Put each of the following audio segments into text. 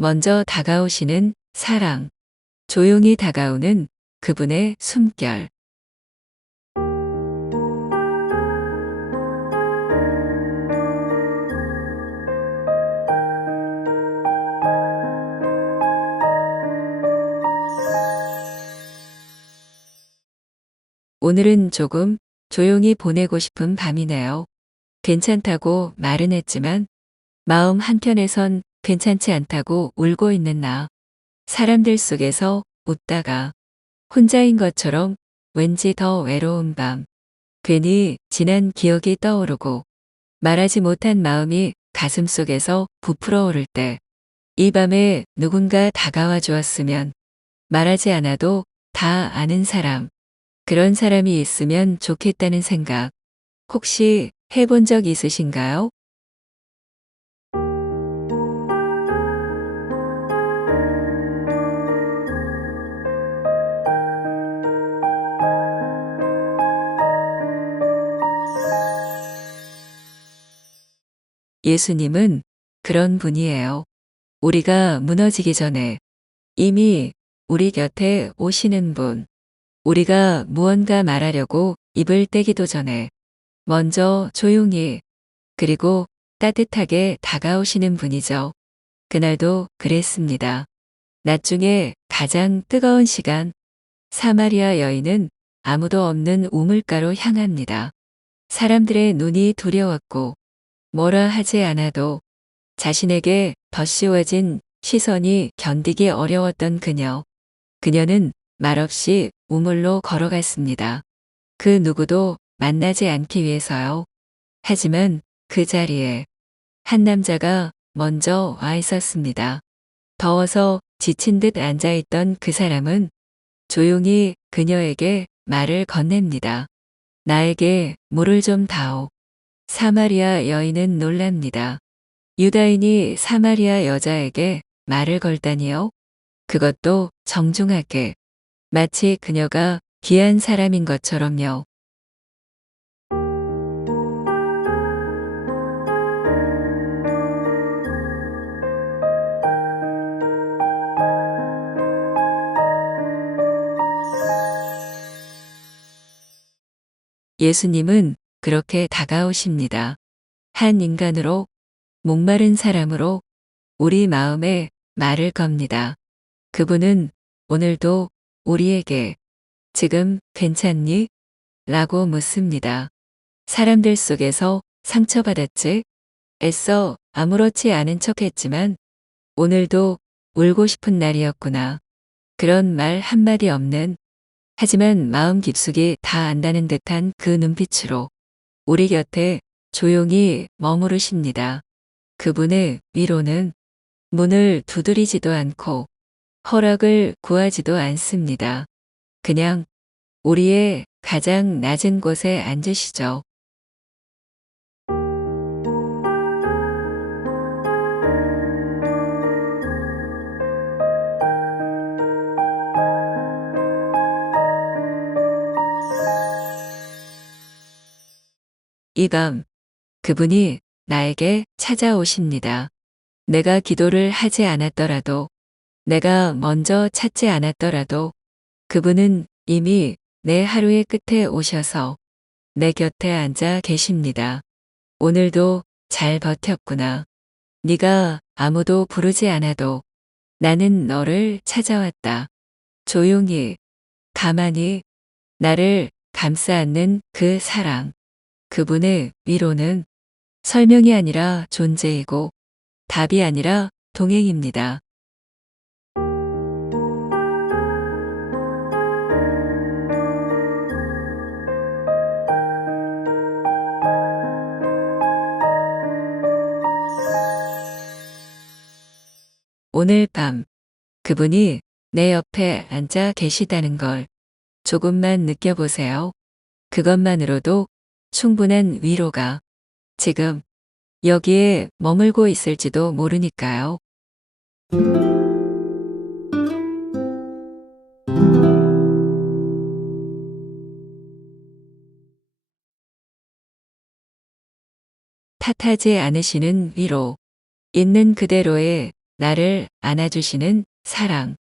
먼저 다가오시는 사랑, 조용히 다가오는 그분의 숨결. 오늘은 조금 조용히 보내고 싶은 밤이네요. 괜찮다고 말은 했지만 마음 한켠에선 괜찮지 않다고 울고 있는 나. 사람들 속에서 웃다가 혼자인 것처럼 왠지 더 외로운 밤. 괜히 지난 기억이 떠오르고 말하지 못한 마음이 가슴속에서 부풀어 오를 때, 이 밤에 누군가 다가와 주었으면, 말하지 않아도 다 아는 사람, 그런 사람이 있으면 좋겠다는 생각, 혹시 해본 적 있으신가요? 예수님은 그런 분이에요. 우리가 무너지기 전에 이미 우리 곁에 오시는 분, 우리가 무언가 말하려고 입을 떼기도 전에 먼저 조용히 그리고 따뜻하게 다가오시는 분이죠. 그날도 그랬습니다. 낮 중에 가장 뜨거운 시간, 사마리아 여인은 아무도 없는 우물가로 향합니다. 사람들의 눈이 두려웠고 뭐라 하지 않아도 자신에게 더 씌워진 시선이 견디기 어려웠던 그녀. 그녀는 말없이 우물로 걸어갔습니다. 그 누구도 만나지 않기 위해서요. 하지만 그 자리에 한 남자가 먼저 와 있었습니다. 더워서 지친 듯 앉아있던 그 사람은 조용히 그녀에게 말을 건넵니다. 나에게 물을 좀 다오. 사마리아 여인은 놀랍니다. 유다인이 사마리아 여자에게 말을 걸다니요. 그것도 정중하게. 마치 그녀가 귀한 사람인 것처럼요. 예수님은 그렇게 다가오십니다. 한 인간으로, 목마른 사람으로 우리 마음에 말을 겁니다. 그분은 오늘도 우리에게 지금 괜찮니? 라고 묻습니다. 사람들 속에서 상처받았지? 애써 아무렇지 않은 척 했지만 오늘도 울고 싶은 날이었구나. 그런 말 한마디 없는, 하지만 마음 깊숙이 다 안다는 듯한 그 눈빛으로 우리 곁에 조용히 머무르십니다. 그분의 위로는 문을 두드리지도 않고 허락을 구하지도 않습니다. 그냥 우리의 가장 낮은 곳에 앉으시죠. 이 밤 그분이 나에게 찾아오십니다. 내가 기도를 하지 않았더라도, 내가 먼저 찾지 않았더라도 그분은 이미 내 하루의 끝에 오셔서 내 곁에 앉아 계십니다. 오늘도 잘 버텼구나. 네가 아무도 부르지 않아도 나는 너를 찾아왔다. 조용히, 가만히 나를 감싸 안는 그 사랑. 그분의 위로는 설명이 아니라 존재이고 답이 아니라 동행입니다. 오늘 밤 그분이 내 옆에 앉아 계시다는 걸 조금만 느껴보세요. 그것만으로도 충분한 위로가 지금 여기에 머물고 있을지도 모르니까요. 탓하지 않으시는 위로, 있는 그대로의 나를 안아주시는 사랑.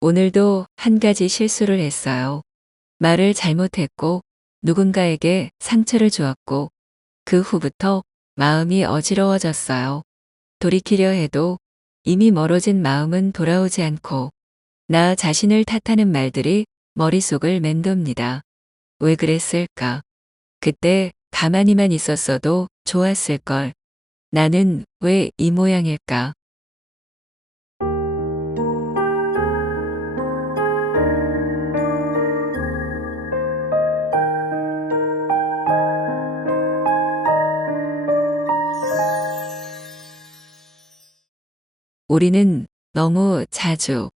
오늘도 한 가지 실수를 했어요. 말을 잘못했고 누군가에게 상처를 주었고 그 후부터 마음이 어지러워졌어요. 돌이키려 해도 이미 멀어진 마음은 돌아오지 않고 나 자신을 탓하는 말들이 머릿속을 맴돕니다. 왜 그랬을까? 그때 가만히만 있었어도 좋았을걸. 나는 왜 이 모양일까? 우리는 너무 자주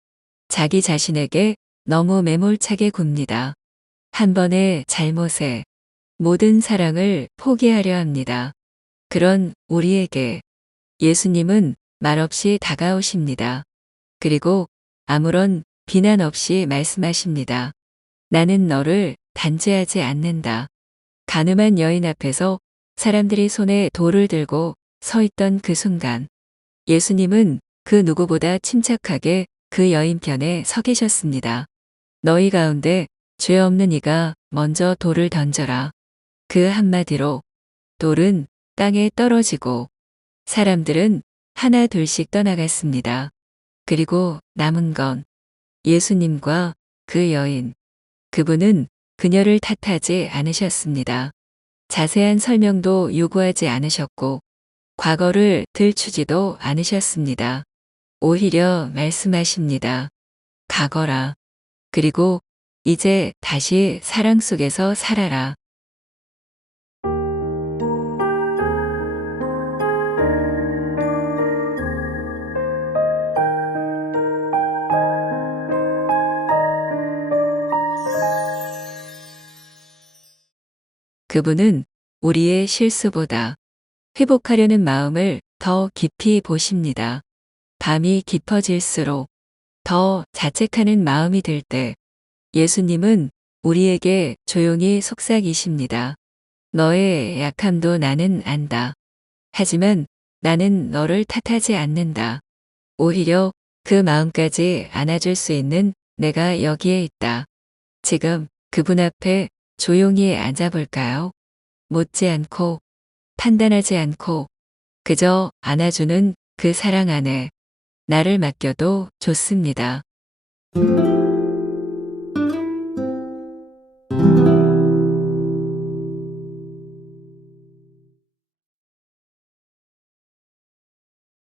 자기 자신에게 너무 매몰차게 굽니다. 한 번의 잘못에 모든 사랑을 포기하려 합니다. 그런 우리에게 예수님은 말없이 다가오십니다. 그리고 아무런 비난 없이 말씀하십니다. 나는 너를 단죄하지 않는다. 가늠한 여인 앞에서 사람들이 손에 돌을 들고 서 있던 그 순간 예수님은 그 누구보다 침착하게 그 여인 편에 서 계셨습니다. 너희 가운데 죄 없는 이가 먼저 돌을 던져라. 그 한마디로 돌은 땅에 떨어지고 사람들은 하나 둘씩 떠나갔습니다. 그리고 남은 건 예수님과 그 여인. 그분은 그녀를 탓하지 않으셨습니다. 자세한 설명도 요구하지 않으셨고 과거를 들추지도 않으셨습니다. 오히려 말씀하십니다. 가거라. 그리고 이제 다시 사랑 속에서 살아라. 그분은 우리의 실수보다 회복하려는 마음을 더 깊이 보십니다. 밤이 깊어질수록 더 자책하는 마음이 들 때 예수님은 우리에게 조용히 속삭이십니다. 너의 약함도 나는 안다. 하지만 나는 너를 탓하지 않는다. 오히려 그 마음까지 안아줄 수 있는 내가 여기에 있다. 지금 그분 앞에 조용히 앉아볼까요? 묻지 않고 판단하지 않고 그저 안아주는 그 사랑 안에 나를 맡겨도 좋습니다.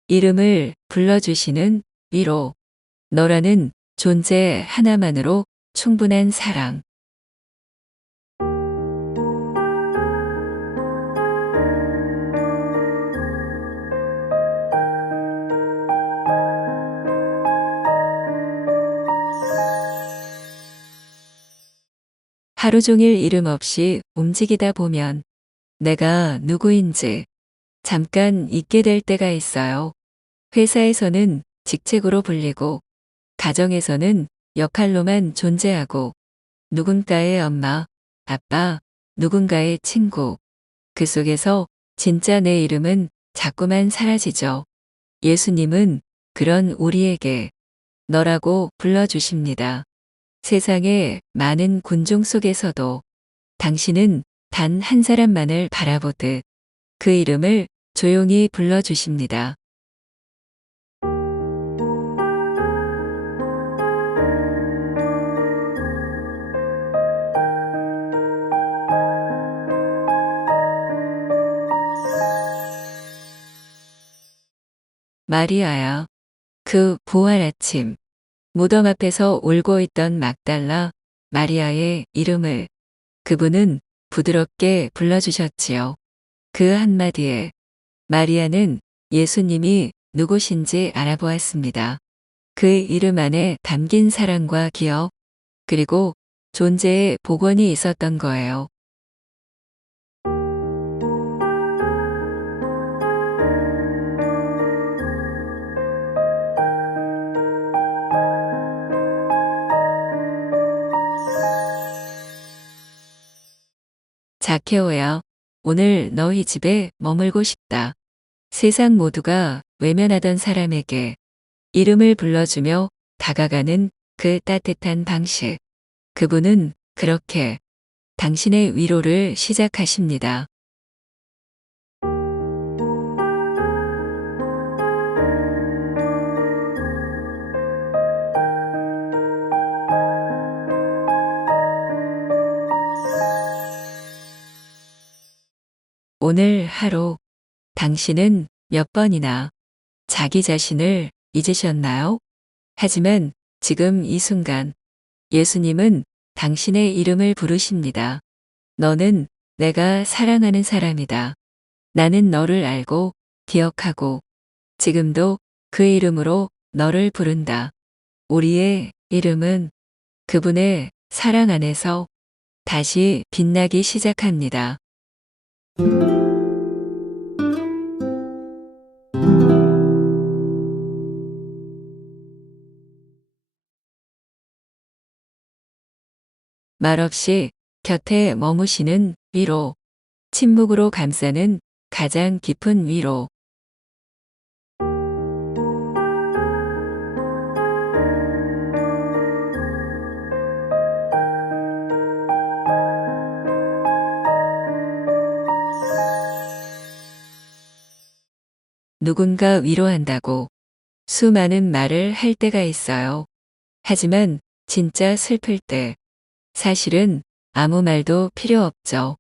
이름을 불러주시는 위로. 너라는 존재 하나만으로 충분한 사랑. 하루 종일 이름 없이 움직이다 보면 내가 누구인지 잠깐 잊게 될 때가 있어요. 회사에서는 직책으로 불리고, 가정에서는 역할로만 존재하고, 누군가의 엄마, 아빠, 누군가의 친구, 그 속에서 진짜 내 이름은 자꾸만 사라지죠. 예수님은 그런 우리에게 너라고 불러주십니다. 세상의 많은 군중 속에서도 당신은 단 한 사람만을 바라보듯 그 이름을 조용히 불러주십니다. 마리아야, 그 부활 아침, 무덤 앞에서 울고 있던 막달라 마리아의 이름을 그분은 부드럽게 불러주셨지요. 그 한마디에 마리아는 예수님이 누구신지 알아보았습니다. 그 이름 안에 담긴 사랑과 기억, 그리고 존재의 복원이 있었던 거예요. 마케오야, 오늘 너희 집에 머물고 싶다. 세상 모두가 외면하던 사람에게 이름을 불러주며 다가가는 그 따뜻한 방식. 그분은 그렇게 당신의 위로를 시작하십니다. 오늘 하루 당신은 몇 번이나 자기 자신을 잊으셨나요? 하지만 지금 이 순간 예수님은 당신의 이름을 부르십니다. 너는 내가 사랑하는 사람이다. 나는 너를 알고 기억하고 지금도 그 이름으로 너를 부른다. 우리의 이름은 그분의 사랑 안에서 다시 빛나기 시작합니다. 말없이 곁에 머무시는 위로, 침묵으로 감싸는 가장 깊은 위로. 누군가 위로한다고 수많은 말을 할 때가 있어요. 하지만 진짜 슬플 때 사실은 아무 말도 필요 없죠.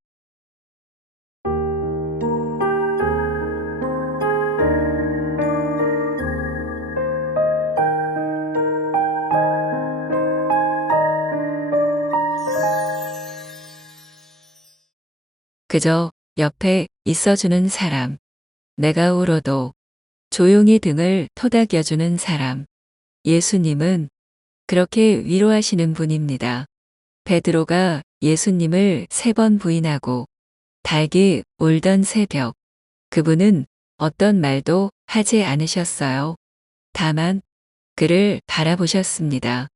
그저 옆에 있어주는 사람. 내가 울어도 조용히 등을 토닥여주는 사람. 예수님은 그렇게 위로하시는 분입니다. 베드로가 예수님을 3번 부인하고 달기 울던 새벽. 그분은 어떤 말도 하지 않으셨어요. 다만 그를 바라보셨습니다.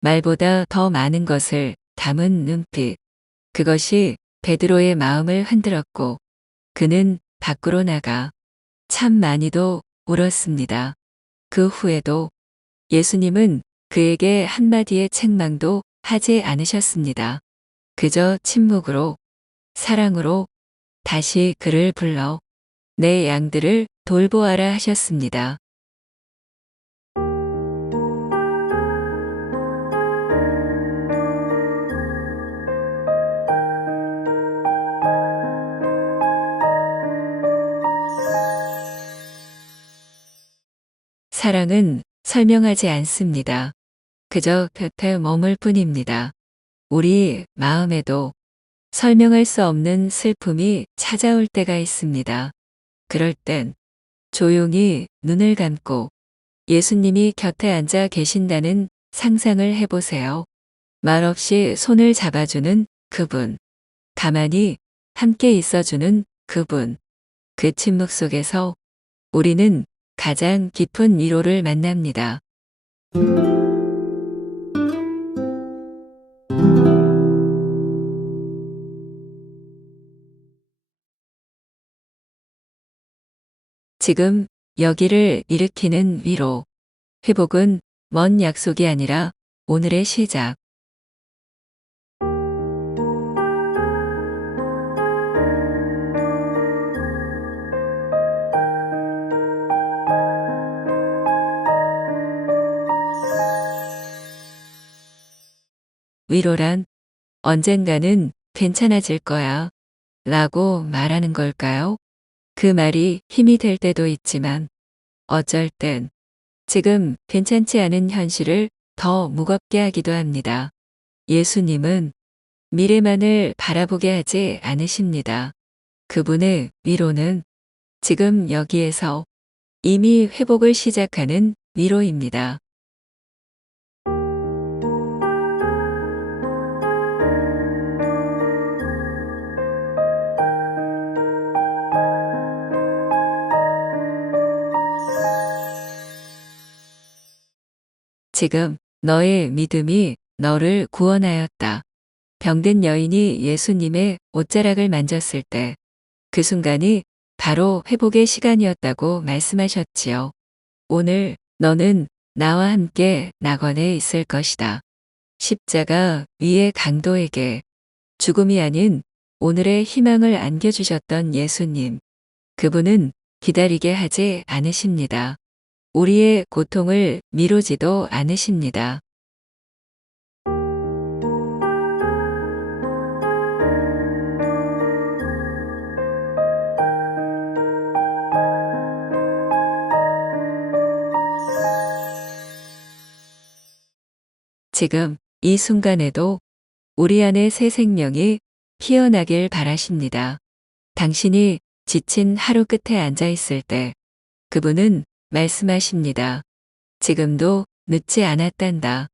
말보다 더 많은 것을 담은 눈빛. 그것이 베드로의 마음을 흔들었고 그는 밖으로 나가 참 많이도 울었습니다. 그 후에도 예수님은 그에게 한마디의 책망도 하지 않으셨습니다. 그저 침묵으로, 사랑으로 다시 그를 불러 내 양들을 돌보아라 하셨습니다. 사랑은 설명하지 않습니다. 그저 곁에 머물 뿐입니다. 우리 마음에도 설명할 수 없는 슬픔이 찾아올 때가 있습니다. 그럴 땐 조용히 눈을 감고 예수님이 곁에 앉아 계신다는 상상을 해보세요. 말없이 손을 잡아주는 그분, 가만히 함께 있어주는 그분, 그 침묵 속에서 우리는 가장 깊은 위로를 만납니다. 지금 여기를 일으키는 위로. 회복은 먼 약속이 아니라 오늘의 시작. 위로란 언젠가는 괜찮아질 거야 라고 말하는 걸까요? 그 말이 힘이 될 때도 있지만 어쩔 땐 지금 괜찮지 않은 현실을 더 무겁게 하기도 합니다. 예수님은 미래만을 바라보게 하지 않으십니다. 그분의 위로는 지금 여기에서 이미 회복을 시작하는 위로입니다. 지금 너의 믿음이 너를 구원하였다. 병든 여인이 예수님의 옷자락을 만졌을 때 그 순간이 바로 회복의 시간이었다고 말씀하셨지요. 오늘 너는 나와 함께 낙원에 있을 것이다. 십자가 위의 강도에게 죽음이 아닌 오늘의 희망을 안겨주셨던 예수님. 그분은 기다리게 하지 않으십니다. 우리의 고통을 미루지도 않으십니다. 지금 이 순간에도 우리 안에 새 생명이 피어나길 바라십니다. 당신이 지친 하루 끝에 앉아 있을 때 그분은 말씀하십니다. 지금도 늦지 않았단다.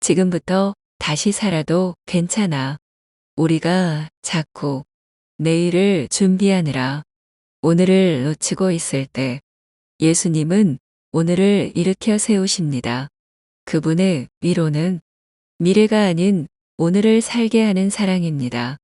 지금부터 다시 살아도 괜찮아. 우리가 자꾸 내일을 준비하느라 오늘을 놓치고 있을 때 예수님은 오늘을 일으켜 세우십니다. 그분의 위로는 미래가 아닌 오늘을 살게 하는 사랑입니다.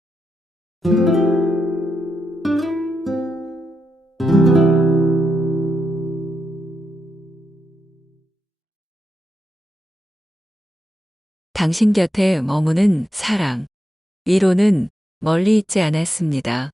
당신 곁에 머무는 사랑, 위로는 멀리 있지 않았습니다.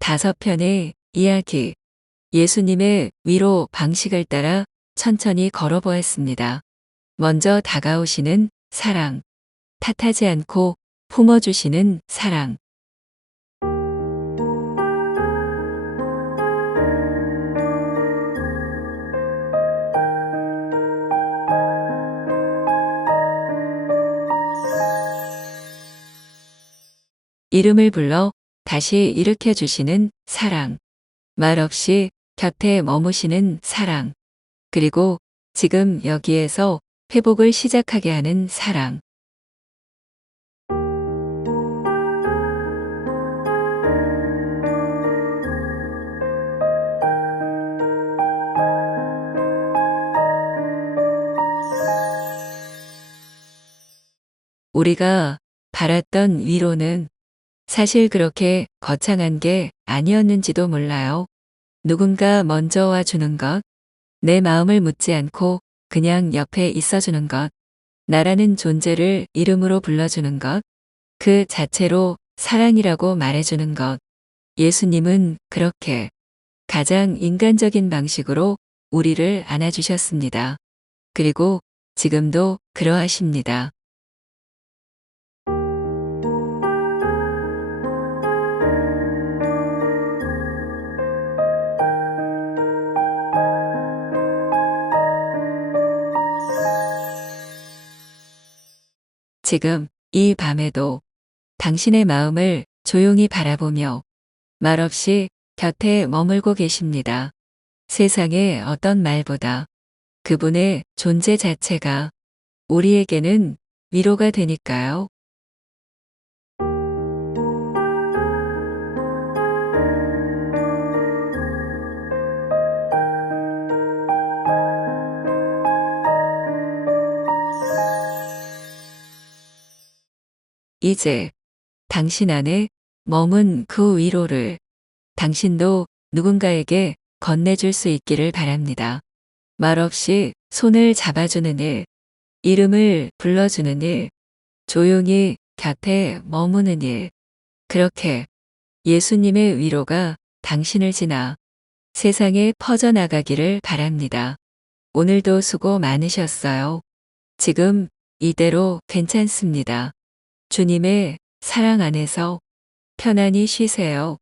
다섯 편의 이야기, 예수님의 위로 방식을 따라 천천히 걸어보았습니다. 먼저 다가오시는 사랑, 탓하지 않고 품어주시는 사랑. 이름을 불러 다시 일으켜 주시는 사랑. 말없이 곁에 머무시는 사랑. 그리고 지금 여기에서 회복을 시작하게 하는 사랑. 우리가 바랐던 위로는 사실 그렇게 거창한 게 아니었는지도 몰라요. 누군가 먼저 와주는 것, 내 마음을 묻지 않고 그냥 옆에 있어주는 것, 나라는 존재를 이름으로 불러주는 것, 그 자체로 사랑이라고 말해주는 것. 예수님은 그렇게 가장 인간적인 방식으로 우리를 안아주셨습니다. 그리고 지금도 그러하십니다. 지금 이 밤에도 당신의 마음을 조용히 바라보며 말없이 곁에 머물고 계십니다. 세상의 어떤 말보다 그분의 존재 자체가 우리에게는 위로가 되니까요. 이제 당신 안에 머문 그 위로를 당신도 누군가에게 건네줄 수 있기를 바랍니다. 말없이 손을 잡아주는 일, 이름을 불러주는 일, 조용히 곁에 머무는 일, 그렇게 예수님의 위로가 당신을 지나 세상에 퍼져나가기를 바랍니다. 오늘도 수고 많으셨어요. 지금 이대로 괜찮습니다. 주님의 사랑 안에서 편안히 쉬세요.